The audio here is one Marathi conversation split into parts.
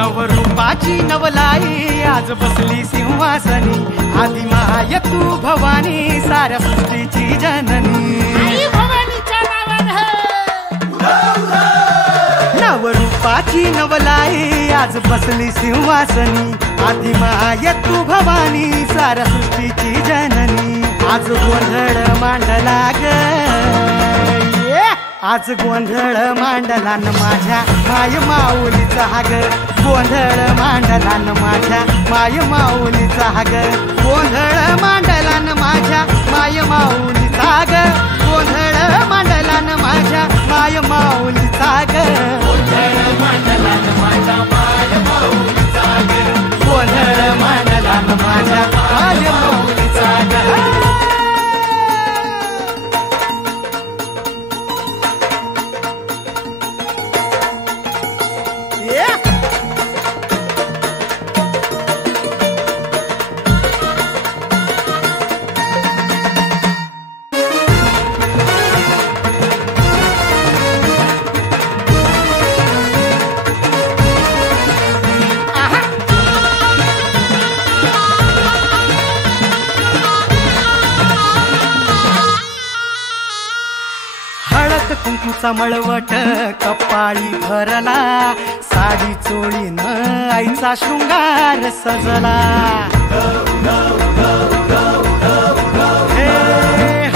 नवरूपाची नवलाई आज बसली सिंहासनी, आदि माय तू भवानी साऱ्या सृष्टीची जननी। नवरूपाची नवलाई आज बसली सिंहासनी, आदि माय तू भवानी साऱ्या सृष्टीची जननी। आज गोंधळ मांडला ग, आज गोंधळ मांडला न माझ्या माय माऊलीचा ग, गोंधळ मांडला न माझ्या माय माऊलीचा ग, गोंधळ मांडला न माझ्या माय माऊलीचा ग, गोंधळ मांडला न माझ्या माय माऊलीचा ग, गोंधळ मांडला न माझ्या माय माऊलीचा ग, गोंधळ मांडला न माझ्या माय माऊलीचा ग। कुंकूचा मळवट कपाळी भरला, साडी चोळीनं आईचा शृंगार सजला।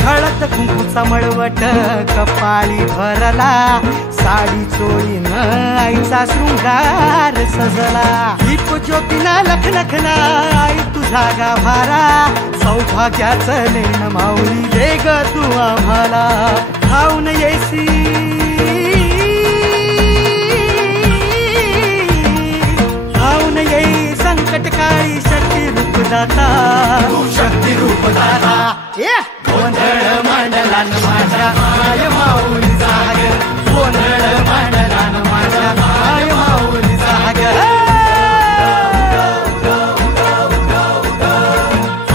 हळद कुंकूचा मळवट कपाळी भरला, साडी चोळीनं आईचा शृंगार सजला। दीप ज्योतीना लखलखला आई तुझा गाभारा, सौभाग्याचं लेण माऊली दे ग तू आम्हाला। खाऊन येसी खाऊन येई संकट काळी शक्ती रूप दाता, शक्ती रूप दाता। गोंधळ मांडला न माझ्या माय माऊलीचा ग, गोंधळ मांडला न माझ्या माय माऊलीचा ग।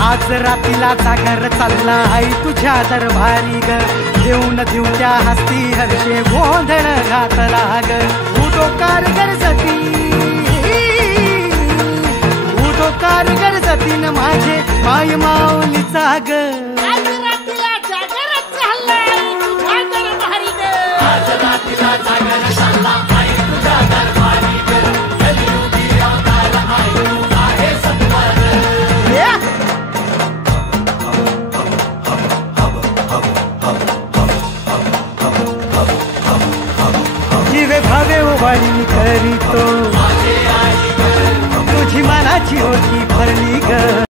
आज रातीला जागर चालला आई तुझ्या दरबारी ग, देऊन देऊत्या हस्ती हर्षे गोंधळ घातला ग। उदोकार गरजती उदोकार गरजती न माझे माय माऊलीचा ग, आज रातीला जागर चालला आई तुझ्या दरबारी ग, कलियुगी अवतार आई तू आहे सत्वर। जीवे भावे ओवाळी करीतो तुझी मनाची होती भरली ग।